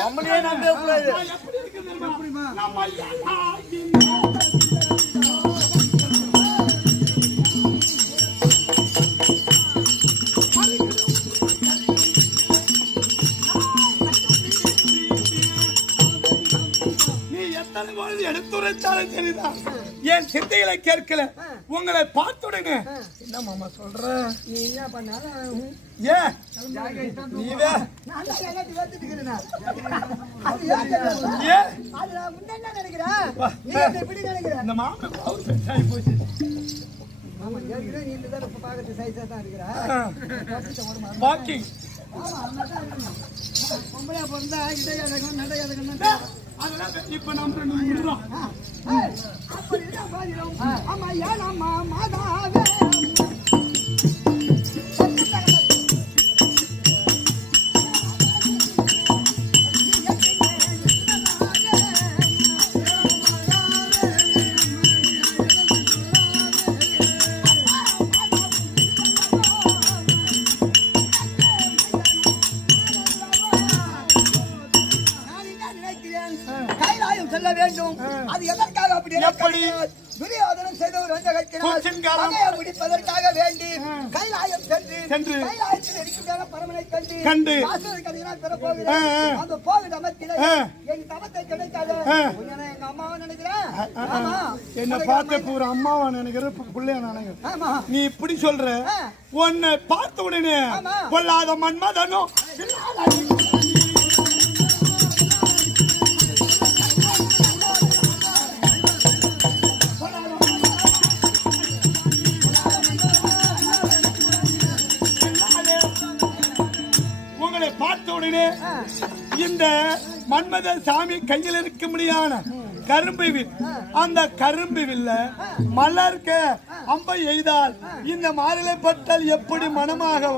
நம்மளே நம்பவே கூடாது. எடுத்துரைச்சாலும் சரிதான். என் சிந்தைகளை கேட்கல. உங்களை பார்த்துடுங்க. என்ன மாமா சொல்ற? நீ என்ன பண்ணாலும் ஏன் நீவே இந்த மாமா போச்சு. வாக்கிங் இப்ப நம்ம செல்ல வேண்டும். அது எதற்காக அப்படி துரியோதனன் செய்த ஒரு முடிப்பதற்காக வேண்டி கைலாயம் சென்று கைலாயத்தில் இருக்கின்ற பரமனை கண்டு பெற போகிறேன். அந்த போகிற மத்தியில என் தவத்தை கிடைக்காத எங்க அம்மாவை நினைக்கிறேன். என்ன பார்த்த பூரா அம்மாவா நினைக்கிற பிள்ளைய நினைக்கிறேன். நீ இப்படி சொல்ற உன்னை பார்த்த உடனே கொல்லாத மன்மதனும் இந்த மன்மத சாமி கையில் இருக்க முடியாத கரும்பு வில். அந்த கரும்பு வில்ல மலர்க்க அம்பை எய்தால் இந்த மாறிலை பட்டால் எப்படி மனமாக